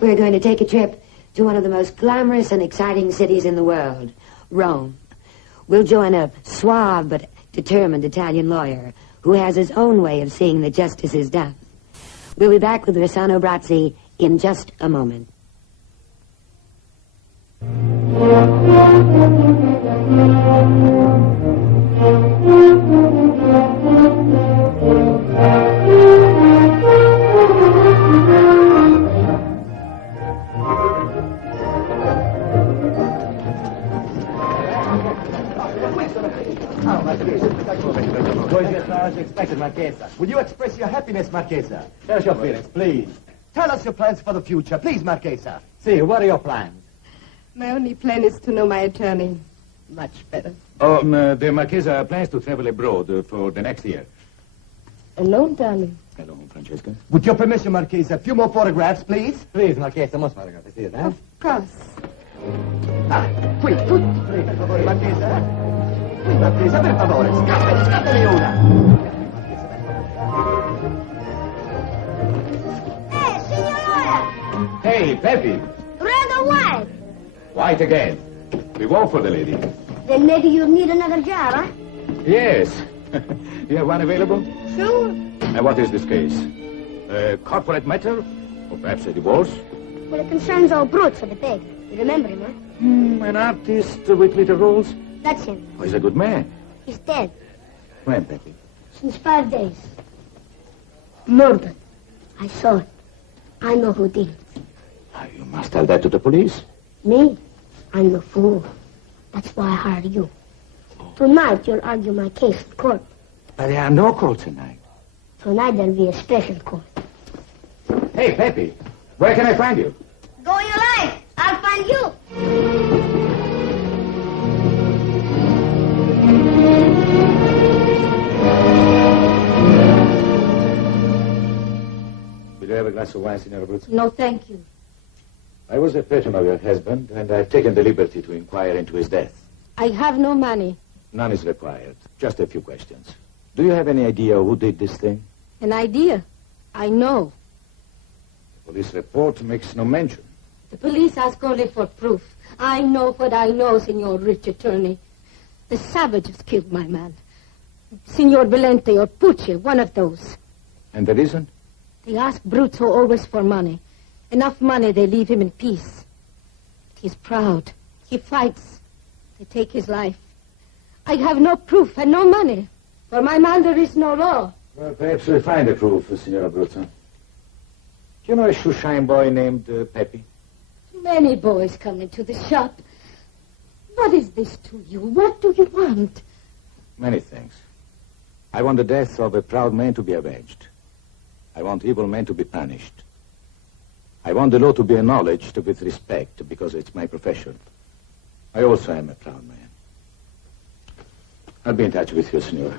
tonight we're going to take a trip to one of the most glamorous and exciting cities in the world, Rome. We'll join a suave but determined Italian lawyer who has his own way of seeing that justice is done. We'll be back with Rossano Brazzi in just a moment. Will you express your happiness, Marchesa? Tell us your feelings, please. Tell us your plans for the future, please, Marchesa. See, what are your plans? My only plan is to know my attorney much better. The Marchesa plans to travel abroad for the next year. Alone, darling? Hello, Francesca. With your permission, Marchesa, a few more photographs, please. Please, Marchesa, most photographs, see it, eh? Of course. Qui, tutti, per favore, Marchesa. Qui, Marchesa, per favore, scappali una. Hey, Peppy. Red or white? White again. We walk for the lady. Then maybe you need another job, huh? Yes. You have one available? Sure. And what is this case? A corporate matter? Or perhaps a divorce? Well, it concerns old Brutes of the pig. You remember him, huh? An artist with little roles? That's him. Oh, he's a good man. He's dead. When, Peppy? Since 5 days. Murdered. I saw it. I know who did it. You must tell that to the police. Me? I'm no fool. That's why I hired you. Tonight, you'll argue my case in court. But there are no court tonight. Tonight, there'll be a special court. Hey, Peppy, where can I find you? Go your life. I'll find you. Will you have a glass of wine, Signora Bruzzi? No, thank you. I was a patron of your husband, and I've taken the liberty to inquire into his death. I have no money. None is required. Just a few questions. Do you have any idea who did this thing? An idea? I know. The police report makes no mention. The police ask only for proof. I know what I know, Signor Rich Attorney. The savages killed my man. Signor Valente or Pucci, one of those. And the reason? They ask Bruzzo always for money. Enough money, they leave him in peace. He's proud. He fights. They take his life. I have no proof and no money. For my man, there is no law. Well, perhaps we'll find a proof, Signora Bruzzo. Do you know a shoeshine boy named Peppy? Many boys come into the shop. What is this to you? What do you want? Many things. I want the death of a proud man to be avenged. I want evil men to be punished. I want the law to be acknowledged with respect because it's my profession. I also am a proud man. I'll be in touch with you, Signora.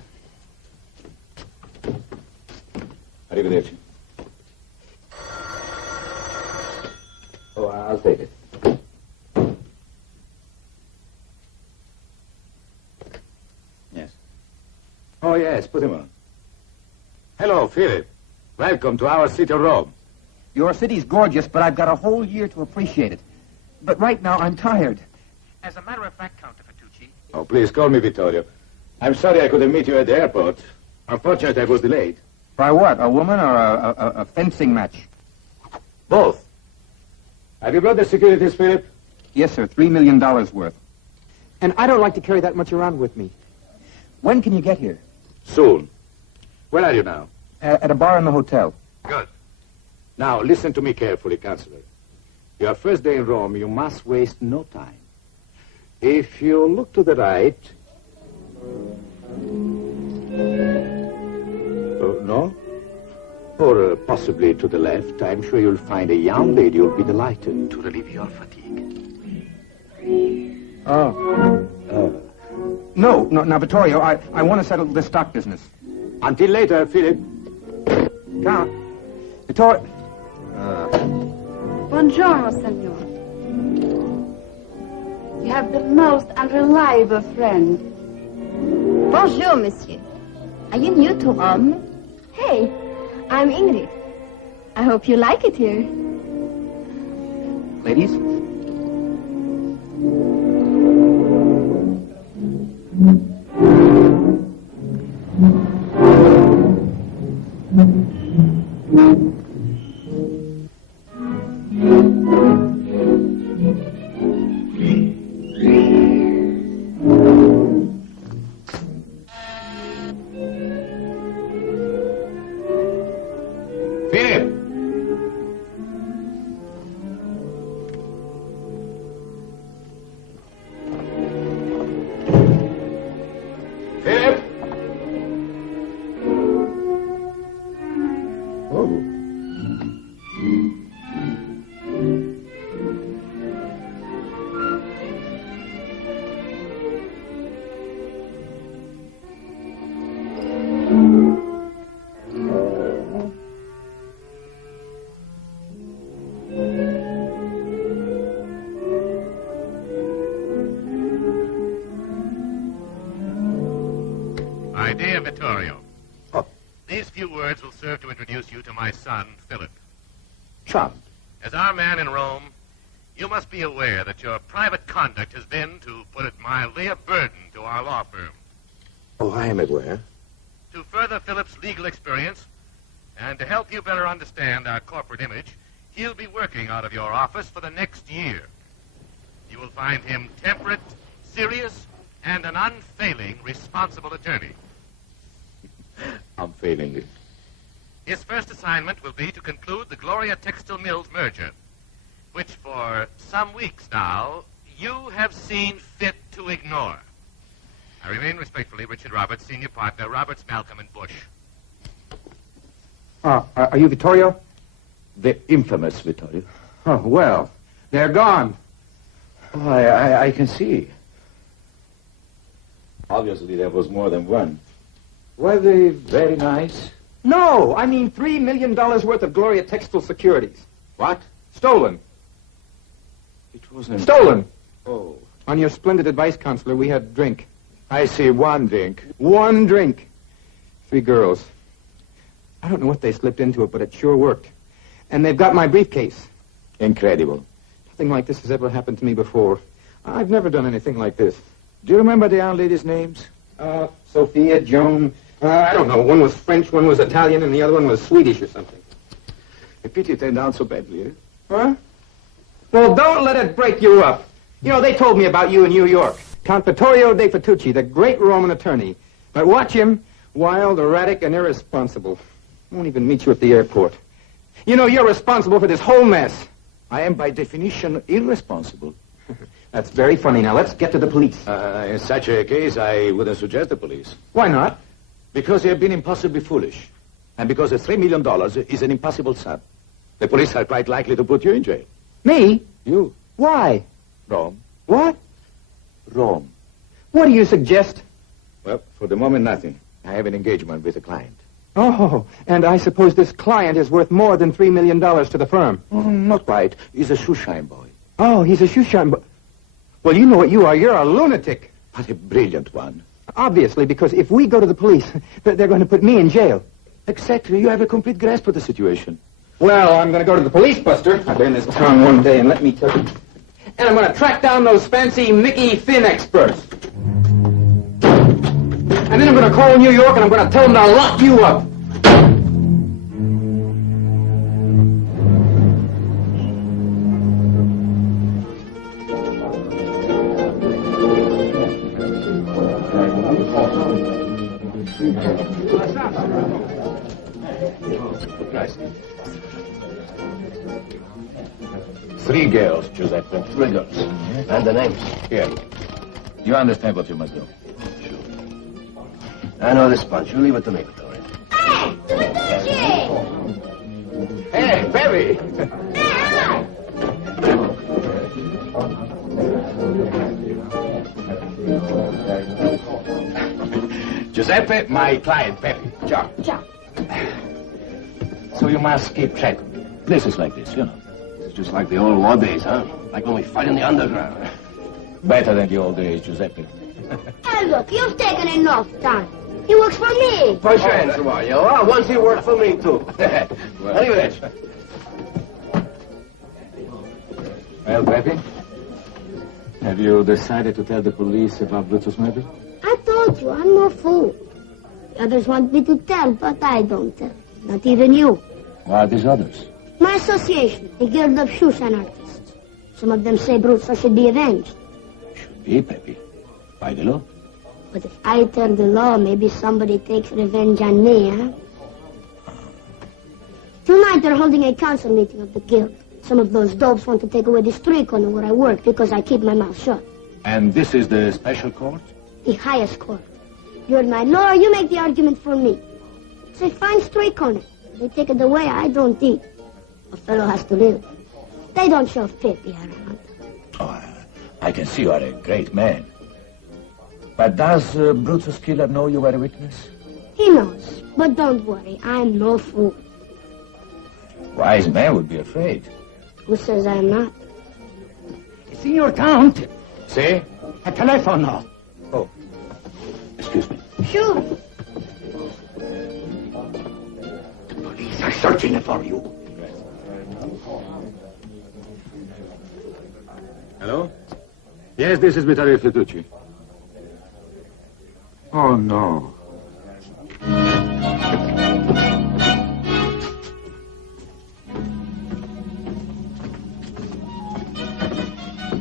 Arrivederci. Oh, I'll take it. Yes. Oh, yes, put him on. Hello, Philip. Welcome to our city of Rome. Your city's gorgeous, but I've got a whole year to appreciate it. But right now, I'm tired. As a matter of fact, Count Fatucci... Oh, please, call me Vittorio. I'm sorry I couldn't meet you at the airport. Unfortunately, I was delayed. By what, a woman or a fencing match? Both. Have you brought the securities, Philip? Yes, sir, $3 million worth. And I don't like to carry that much around with me. When can you get here? Soon. Where are you now? At a bar in the hotel. Good. Now, listen to me carefully, Counselor. Your first day in Rome, you must waste no time. If you look to the right... no? Or possibly to the left, I'm sure you'll find a young lady who'll be delighted to relieve your fatigue. No, now, Vittorio, I want to settle this stock business. Until later, Philip. Count. Vittorio... Buongiorno, signor. You have the most unreliable friend. Bonjour, monsieur. Are you new to Rome? Hey, I'm Ingrid. I hope you like it here. Ladies? My dear Vittorio, these few words will serve to introduce you to my son, Philip. Charmed. As our man in Rome, you must be aware that your private conduct has been, to put it mildly, a burden to our law firm. Oh, I am aware. To further Philip's legal experience, and to help you better understand our corporate image, he'll be working out of your office for the next year. You will find him temperate, serious, and an unfailing responsible attorney. I'm failing it. His first assignment will be to conclude the Gloria Textile Mills merger, which for some weeks now you have seen fit to ignore. I remain respectfully Richard Roberts, senior partner, Roberts, Malcolm, and Bush. Are you Vittorio? The infamous Vittorio. Oh, well, they're gone. Oh, I can see. Obviously, there was more than one. Were they very nice? No, I mean $3 million worth of Gloria Textile securities. What? Stolen. It wasn't... Stolen. Oh. On your splendid advice, Counselor, we had drink. I see one drink. One drink. 3 girls. I don't know what they slipped into it, but it sure worked. And they've got my briefcase. Incredible. Nothing like this has ever happened to me before. I've never done anything like this. Do you remember the young ladies' names? Sophia, Joan. I don't know. One was French, one was Italian, and the other one was Swedish or something. A pity it turned out so badly, eh? Huh? Well, don't let it break you up. You know, they told me about you in New York. Count Vittorio de Fatucci, the great Roman attorney. But watch him. Wild, erratic, and irresponsible. Won't even meet you at the airport. You know, you're responsible for this whole mess. I am, by definition, irresponsible. That's very funny. Now, let's get to the police. In such a case, I wouldn't suggest the police. Why not? Because they have been impossibly foolish. And because the $3 million is an impossible sum. The police are quite likely to put you in jail. Me? You. Why? Rome. What? Rome. What do you suggest? Well, for the moment, nothing. I have an engagement with a client. Oh, and I suppose this client is worth more than $3 million to the firm. Not quite. He's a shoeshine boy. Oh, he's a shoeshine boy. Well, you know what you are. You're a lunatic. But a brilliant one. Obviously, because if we go to the police, they're going to put me in jail. Exactly. You have a complete grasp of the situation. Well, I'm going to go to the police, Buster. I've been in this town one day, and let me tell you. And I'm going to track down those fancy Mickey Finn experts. And then I'm going to call New York, and I'm going to tell them to lock you up. Three girls, Giuseppe. 3 girls. And the names? Here. You understand what you must do. Sure. I know this bunch. You leave it to me, Vittorio. Hey, Fatucci! Hey, Perry! Giuseppe, my client, Perry. Ciao. Ciao. So you must keep track. Places like this, you know. It's just like the old war days, huh? Like when we fight in the underground. Better than the old days, Giuseppe. Hey, look, you've taken enough time. He works for me. Push your hands, you. Oh, once he worked for me, too. Well, Arrivederci. Well, Pepe, have you decided to tell the police about Bruto's murder? I told you, I'm no fool. The others want me to tell, but I don't tell. Not even you. Who are these others? My association, the Guild of Shoeshine Artists. Some of them say Bruto should be avenged. Should be, Pepe. By the law. But if I tell the law, maybe somebody takes revenge on me, huh? Tonight they're holding a council meeting of the Guild. Some of those dopes want to take away the street corner where I work because I keep my mouth shut. And this is the special court? The highest court. You're my lawyer, you make the argument for me. It's a fine street corner. They take it away, I don't eat. A fellow has to live. They don't show Pepe around. Oh, I can see you are a great man. But does Brutus killer know you were a witness? He knows, but don't worry, I'm no fool. Wise man would be afraid. Who says I'm not? Signor Count, See? a telephone. Oh, excuse me. Sure. The police are searching for you. Hello? Yes, this is Vittorio Fettucci. Oh, no.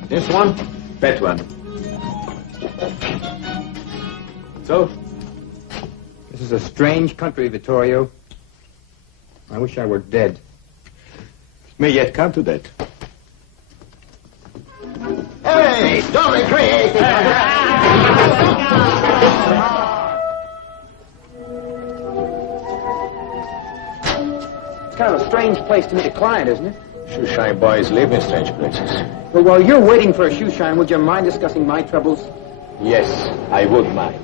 This one? That one. So? This is a strange country, Vittorio. I wish I were dead. May yet come to that. Hey, don't be crazy. It's kind of a strange place to meet a client, isn't it? Shoeshine boys live in strange places. Well, while you're waiting for a shoe shine, would you mind discussing my troubles? Yes, I would mind.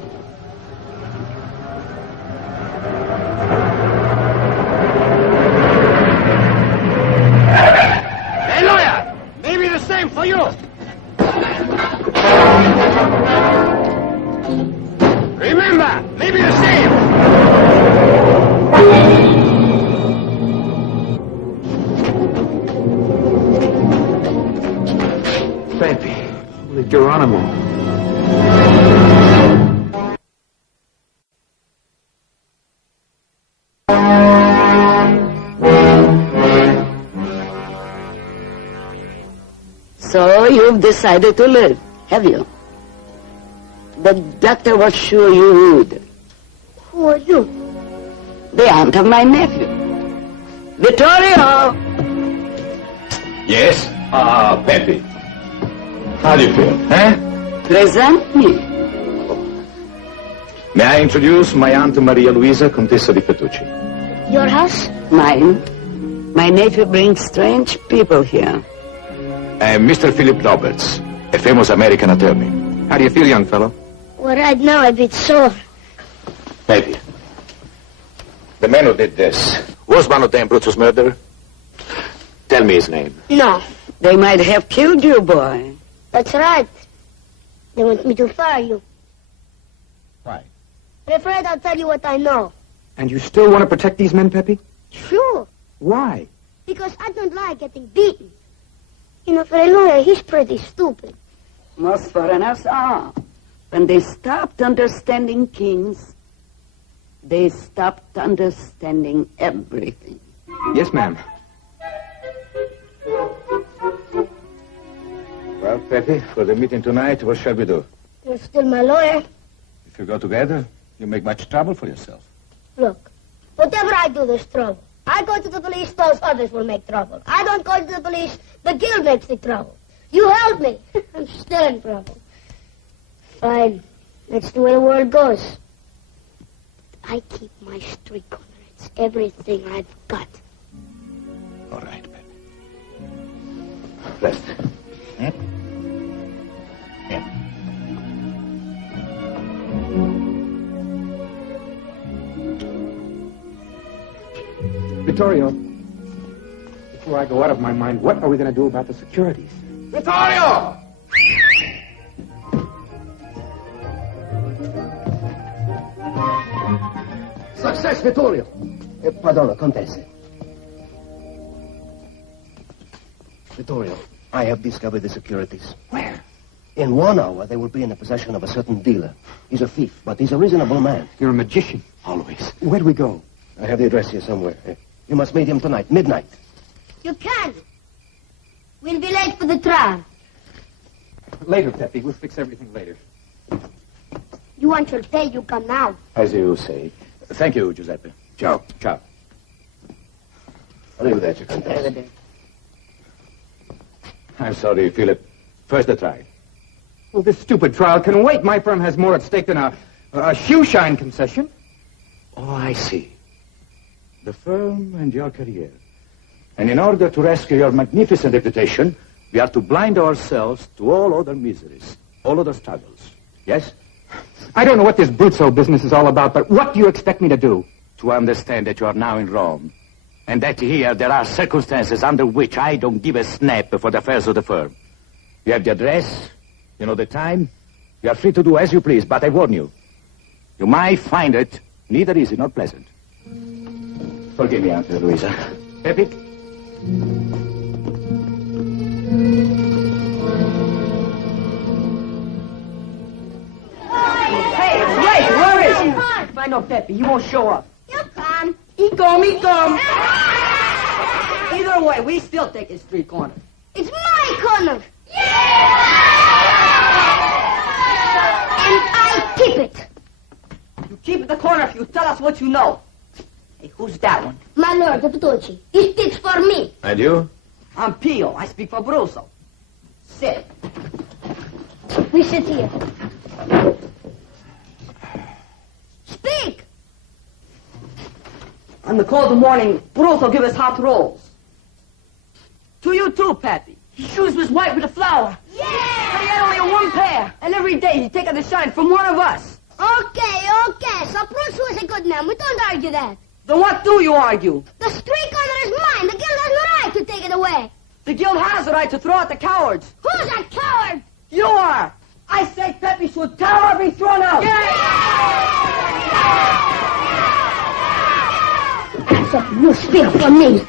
Hey, lawyer, maybe the same for you. Remember, maybe the same. Pepe. Holy Geronimo. So you've decided to live, have you? The doctor was sure you would. Who are you? The aunt of my nephew. Vittorio! Yes? Pepe. How do you feel, huh? Present me. May I introduce my Aunt Maria Luisa, Contessa di Fettucci? Your house? Mine. My nephew brings strange people here. Mr. Philip Roberts, a famous American attorney. How do you feel, young fellow? Well, right now I'm a bit sore. Pepe. The man who did this was one of them Brutus' murderer? Tell me his name. No, They might have killed you, boy. that's right. They want me to fire you. Why? I'm afraid I'll tell you what I know. And you still want to protect these men, Pepe? Sure, Why? because I don't like getting beaten. You know, for a lawyer, he's pretty stupid. Most foreigners are. When they stopped understanding kings, they stopped understanding everything. Yes, ma'am. Well, Pepe, for the meeting tonight, what shall we do? You're still my lawyer. If you go together, you make much trouble for yourself. Look, whatever I do, there's trouble. I go to the police, those others will make trouble. I don't go to the police, the guild makes the trouble. You help me. I'm still in trouble. Fine. That's the way the world goes. I keep my streak on it. It's everything I've got. All right, Pepe. Rest. Hmm? Yeah. Vittorio, before I go out of my mind, what are we going to do about the securities? Vittorio! Success, Vittorio. Pardon, Contessa. Vittorio, I have discovered the securities. Where? In 1 hour, they will be in the possession of a certain dealer. He's a thief, but he's a reasonable man. You're a magician. Always. Where do we go? I have the address here somewhere. You must meet him tonight, midnight. You can't. We'll be late for the trial. Later, Pepe. We'll fix everything later. You want your pay, you come now. As you say. Thank you, Giuseppe. Ciao. Ciao. Arrivederci, Contessa. I'm sorry, Philip. First the trial. Well, this stupid trial can wait. My firm has more at stake than a shoe shine concession. Oh, I see. The firm and your career. And in order to rescue your magnificent reputation, we are to blind ourselves to all other miseries, all other struggles. Yes? I don't know what this Bruzzo business is all about, but what do you expect me to do? To understand that you are now in Rome, and that here there are circumstances under which I don't give a snap for the affairs of the firm. You have the address, you know the time. You are free to do as you please, but I warn you, you might find it neither easy nor pleasant. Forgive me, Aunt Louisa. Pepe? Hey, wait, where is he? If I know Pepe, he won't show up. You come. He come. Either way, we still take his street corner. It's my corner. And I keep it. You keep it the corner if you tell us what you know. Hey, who's that one? My lord, the Petrucci. He speaks for me. And you? I'm Pio. I speak for Bruzzo. Sit. We sit here. Speak. On the cold morning, Bruzzo give us hot rolls. To you too, Pappy. His shoes was white with a flower. Yeah! But he had only one pair. And every day he take the shine from one of us. Okay. So Bruzzo is a good man. We don't argue that. Then what do you argue? The street corner is mine. The guild has no right to take it away. The guild has the right to throw out the cowards. Who's a coward? You are. I say Pepe should tower or be thrown out. So you speak for me.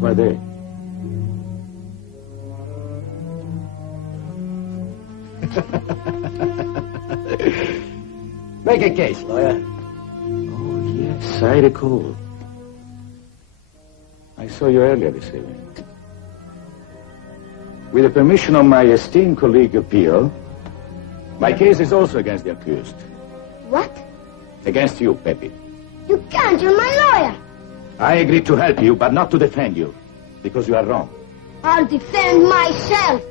Why they? Make a case, lawyer. Oh, yes, I recall. I saw you earlier this evening. With the permission of my esteemed colleague Pio, my case is also against the accused. What? Against you, Pepe. You can't. You're my lawyer. I agreed to help you, but not to defend you, because you are wrong. I'll defend myself.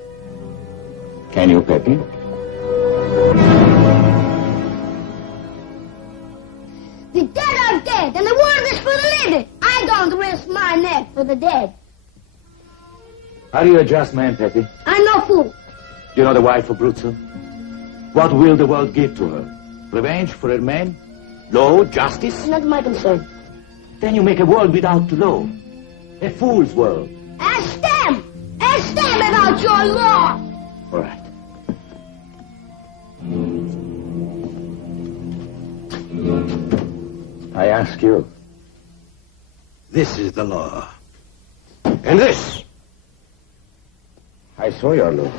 Can you, Pepe? The dead are dead, and the world is for the living. I don't risk my neck for the dead. Are you a just man, Pepe? I'm no fool. You know the wife of Bruzzo? What will the world give to her? Revenge for her men? Law? Justice? It's not my concern. Then you make a world without law. A fool's world. Ask them! Ask them about your law! All right. I ask you. This is the law. And this. I saw your law.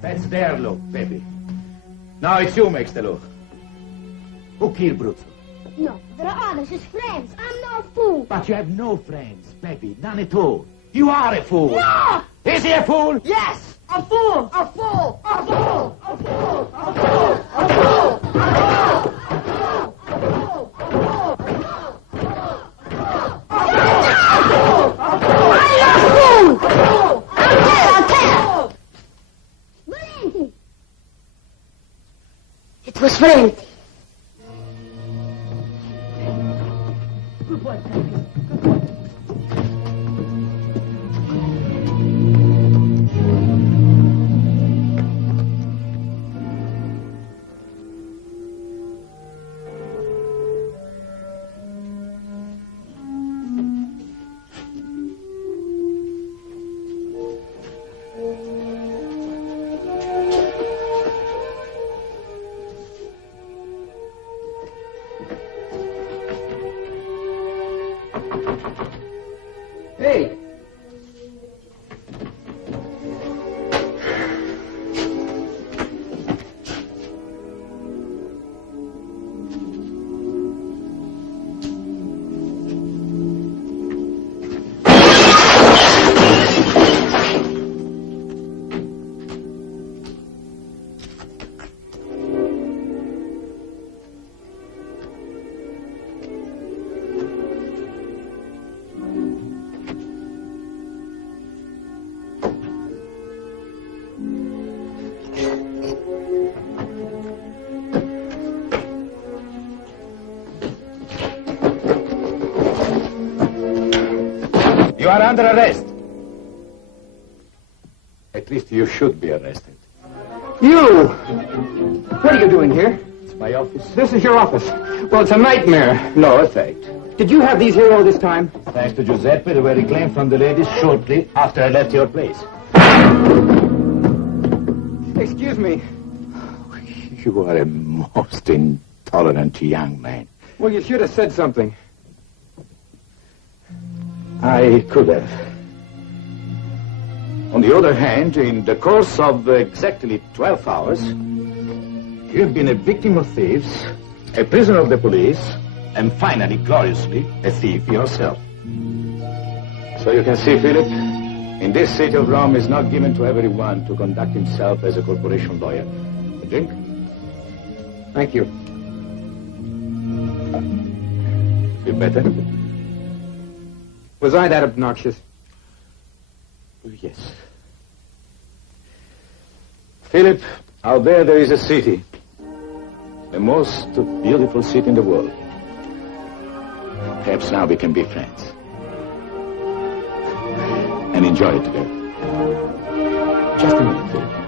That's their law, Pepe. Now it's you makes the law. Who killed Bruzzo? No, there are others, his friends. I'm no fool. But you have no friends, Pepe. None at all. You are a fool. No! Is he a fool? Yes! A fool! A fool! A fool! A fool! A fool! A fool! I'll tell! Valenti! It was Valenti. work, Allyson. Good work. Hey! You are under arrest. At least you should be arrested. You! What are you doing here? It's my office. This is your office. Well, it's a nightmare. No effect. Did you have these here all this time? Thanks to Giuseppe, they were reclaimed from the ladies shortly after I left your place. Excuse me. You are a most intolerant young man. Well, you should have said something. I could have. On the other hand, in the course of exactly 12 hours, you have been a victim of thieves, a prisoner of the police, and finally, gloriously, a thief yourself. So you can see, Philip, in this city of Rome, it's not given to everyone to conduct himself as a corporation lawyer. A drink? Thank you. Feel better? Was I that obnoxious? Yes. Philip, out there is a city. The most beautiful city in the world. Perhaps now we can be friends. And enjoy it together. Just a minute, Philip.